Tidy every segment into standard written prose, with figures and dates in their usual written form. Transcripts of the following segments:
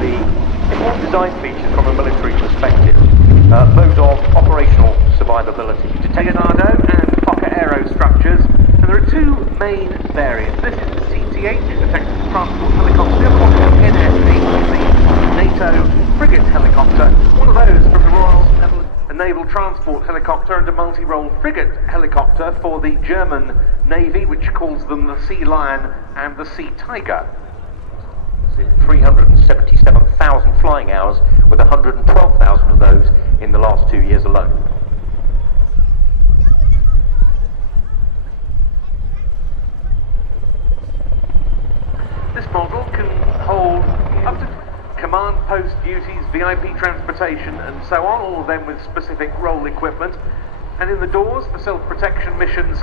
the important design features from a military perspective. Mode of operational survivability. Leonardo and Fokker aerostructures, and there are two main variants. This is the TTH, the Technical Transport Helicopter, the other one is the NH-90 NATO frigate helicopter, one of those from the Royal Naval Transport Helicopter and a multi-role frigate helicopter for the German Navy, which calls them the Sea Lion and the Sea Tiger. 377,000 flying hours, with 112,000 of those in the last 2 years alone. This model can hold up to command post duties, VIP transportation and so on, all of them with specific role equipment. And in the doors, for self-protection missions,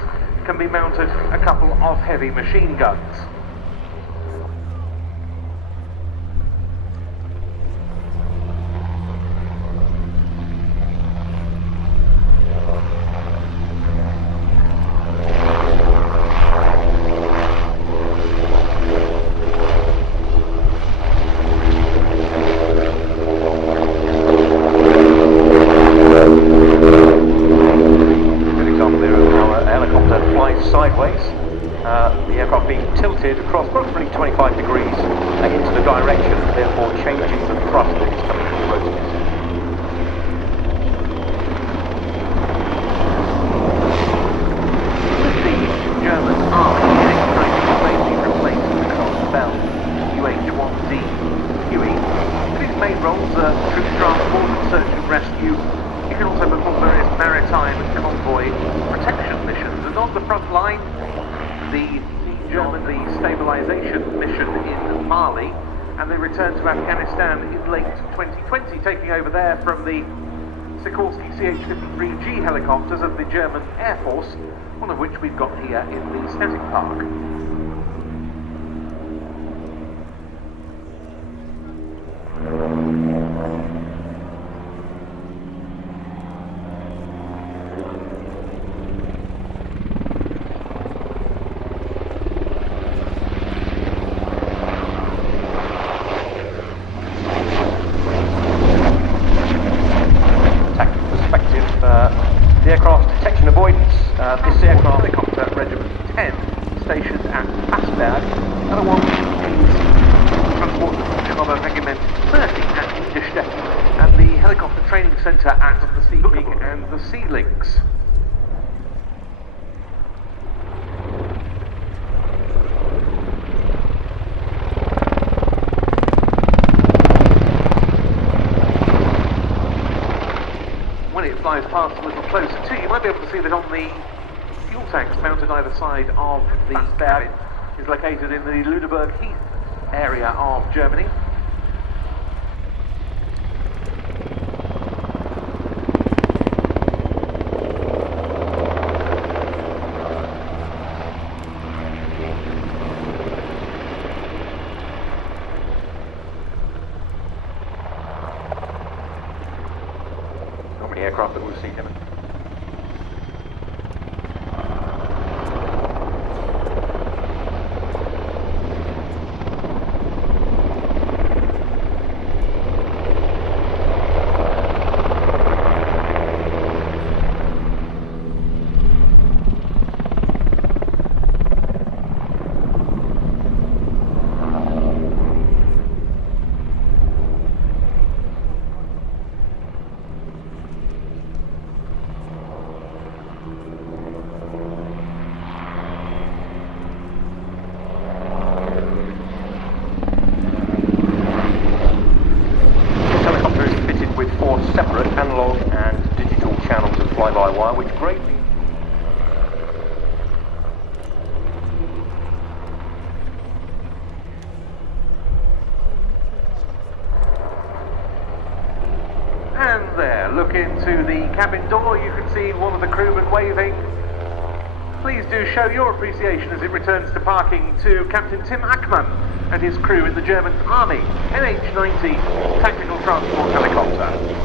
can be mounted a couple of heavy machine guns. Sideways, the aircraft being tilted across approximately 25 degrees into the direction, therefore changing the thrust that is coming from the rotors. With the German Army NH-90 mainly replaced the Canon Bell UH-1D Huey. These main roles are troop transport and search and rescue. You can also perform various maritime and convoy protection missions. And on the front line, the German stabilisation mission in Mali, and they returned to Afghanistan in late 2020, taking over there from the Sikorsky CH-53G helicopters of the German Air Force, one of which we've got here in the static park. The aircraft detection avoidance, this aircraft helicopter Regiment 10, stationed at Passberg. Other one is transport Schnobber Regiment 30 at Indestetten, and the helicopter training centre at the Sea King and the Sea Lynx. When it flies past a little closer too, you might be able to see that on the fuel tanks mounted either side of the cabin is located in the Lüneburg Heath area of Germany. Aircraft that we'll see coming. Separate analog and digital channels of fly-by-wire, which greatly and there, look into the cabin door, you can see one of the crewmen waving. Please do show your appreciation as it returns to parking to Captain Tim Ackman and his crew in the German Army NH-90 Tactical Transport Helicopter.